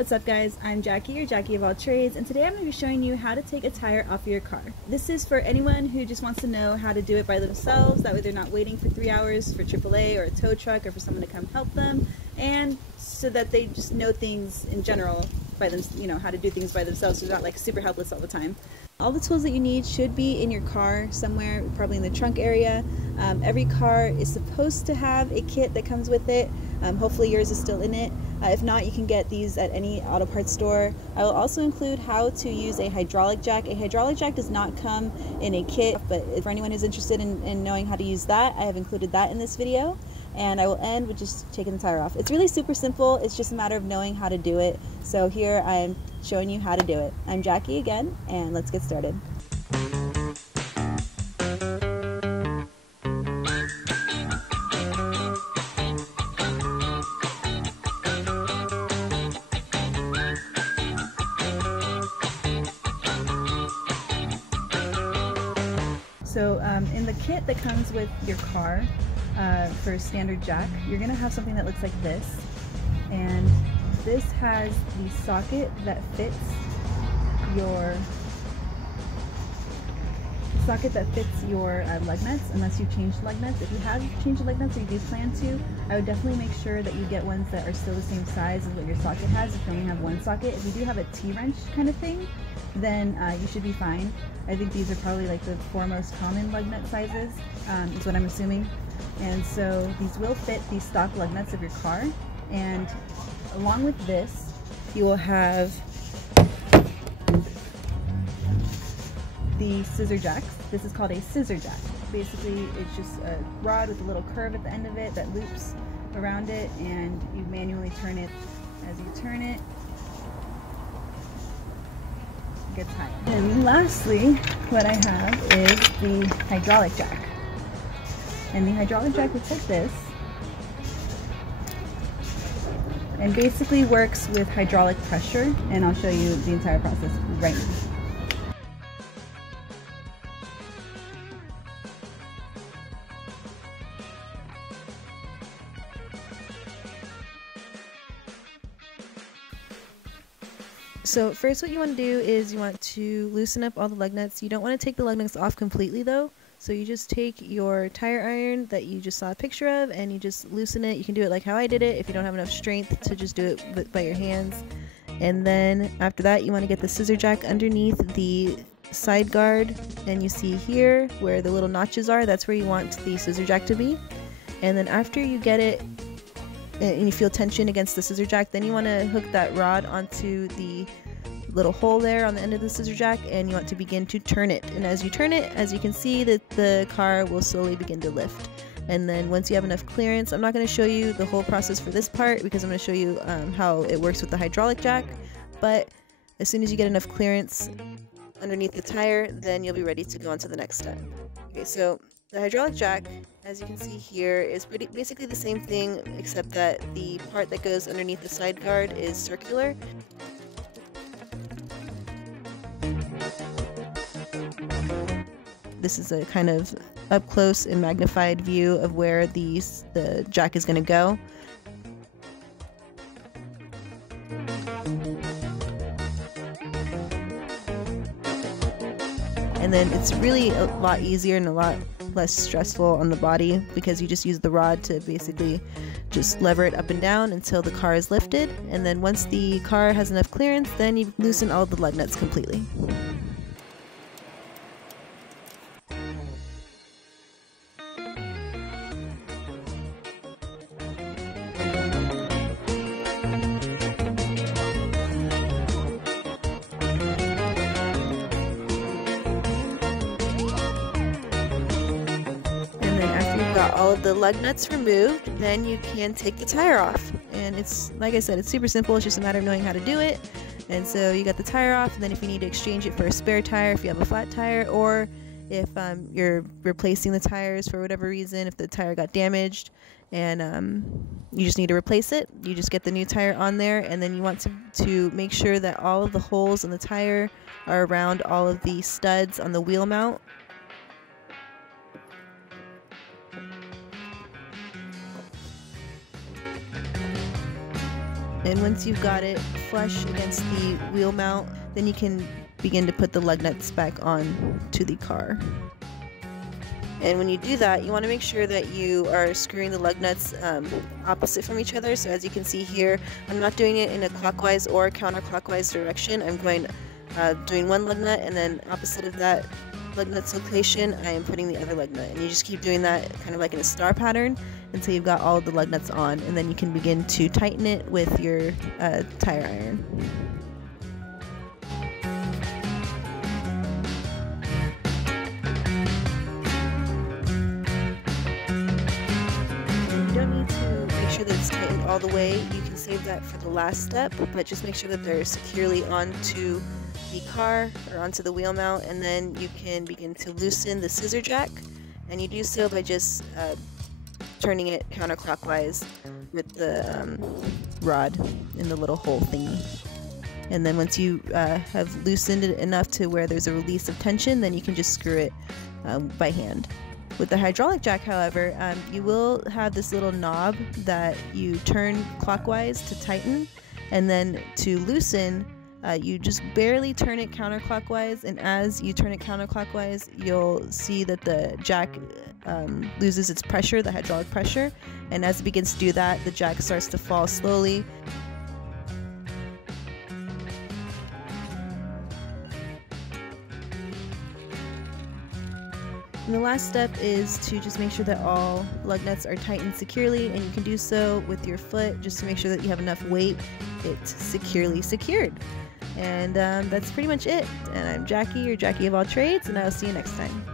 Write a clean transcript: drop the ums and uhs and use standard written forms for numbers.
What's up guys, I'm Jackie, your Jackie of all trades, and today I'm going to be showing you how to take a tire off of your car. This is for anyone who just wants to know how to do it by themselves, that way they're not waiting for 3 hours for AAA or a tow truck or for someone to come help them, and so that they just know things in general by them, how to do things by themselves, so they're not like super helpless all the time. All the tools that you need should be in your car somewhere, probably in the trunk area. Every car is supposed to have a kit that comes with it. Hopefully yours is still in it. If not, you can get these at any auto parts store. I will also include how to use a hydraulic jack. A hydraulic jack does not come in a kit, but for anyone who's interested in knowing how to use that, I have included that in this video. And I will end with just taking the tire off. It's really super simple. It's just a matter of knowing how to do it. So here I'm showing you how to do it. I'm Jackie again, and let's get started. So in the kit that comes with your car for a standard jack, you're going to have something that looks like this, and this has the socket that fits your lug nuts, unless you've changed lug nuts. If you have changed lug nuts or you do plan to, I would definitely make sure that you get ones that are still the same size as what your socket has if you only have one socket. If you do have a T-wrench kind of thing, then you should be fine. I think these are probably like the 4 most common lug nut sizes, is what I'm assuming. And so these will fit the stock lug nuts of your car, and along with this you will have the scissor jacks. This is called a scissor jack. Basically it's just a rod with a little curve at the end of it that loops around it, and you manually turn it. As you turn it, gets higher. And lastly, what I have is the hydraulic jack. And the hydraulic jack looks like this, and basically works with hydraulic pressure, and I'll show you the entire process right now. So first what you want to do is you want to loosen up all the lug nuts. You don't want to take the lug nuts off completely though. So you just take your tire iron that you just saw a picture of and you just loosen it. You can do it like how I did it if you don't have enough strength to just do it by your hands. And then after that you want to get the scissor jack underneath the side guard, and you see here where the little notches are, that's where you want the scissor jack to be. And then after you get it and you feel tension against the scissor jack, then you want to hook that rod onto the little hole there on the end of the scissor jack, and you want to begin to turn it. And as you turn it, as you can see, that the car will slowly begin to lift. And then once you have enough clearance, I'm not going to show you the whole process for this part because I'm going to show you how it works with the hydraulic jack, but as soon as you get enough clearance underneath the tire, then you'll be ready to go on to the next step. Okay, so the hydraulic jack, as you can see here, is basically the same thing, except that the part that goes underneath the side guard is circular. This is a kind of up close and magnified view of where the jack is going to go. And then it's really a lot easier and a lot less stressful on the body because you just use the rod to basically just lever it up and down until the car is lifted. And then once the car has enough clearance, then you loosen all the lug nuts completely. Got all of the lug nuts removed, then you can take the tire off. And it's, like I said, it's super simple. It's just a matter of knowing how to do it. And so you got the tire off, and then if you need to exchange it for a spare tire, if you have a flat tire, or if you're replacing the tires for whatever reason, if the tire got damaged and you just need to replace it, you just get the new tire on there. And then you want to make sure that all of the holes in the tire are around all of the studs on the wheel mount. And once you've got it flush against the wheel mount, then you can begin to put the lug nuts back on to the car. And when you do that, you want to make sure that you are screwing the lug nuts opposite from each other. So as you can see here, I'm not doing it in a clockwise or counterclockwise direction. I'm going doing one lug nut, and then opposite of that lug nut's location, I am putting the other lug nut. And you just keep doing that kind of like in a star pattern until you've got all of the lug nuts on, and then you can begin to tighten it with your tire iron. You don't need to make sure that it's tightened all the way. You can save that for the last step, but just make sure that they're securely onto the car or onto the wheel mount, and then you can begin to loosen the scissor jack, and you do so by just turning it counterclockwise with the rod in the little hole thingy. And then once you have loosened it enough to where there's a release of tension, then you can just screw it by hand. With the hydraulic jack, however, you will have this little knob that you turn clockwise to tighten, and then to loosen, you just barely turn it counterclockwise, and as you turn it counterclockwise, you'll see that the jack loses its pressure, the hydraulic pressure, and as it begins to do that, the jack starts to fall slowly. And the last step is to just make sure that all lug nuts are tightened securely, and you can do so with your foot just to make sure that you have enough weight. It's securely secured. And that's pretty much it. And I'm Jackie, your Jackie of all trades, and I'll see you next time.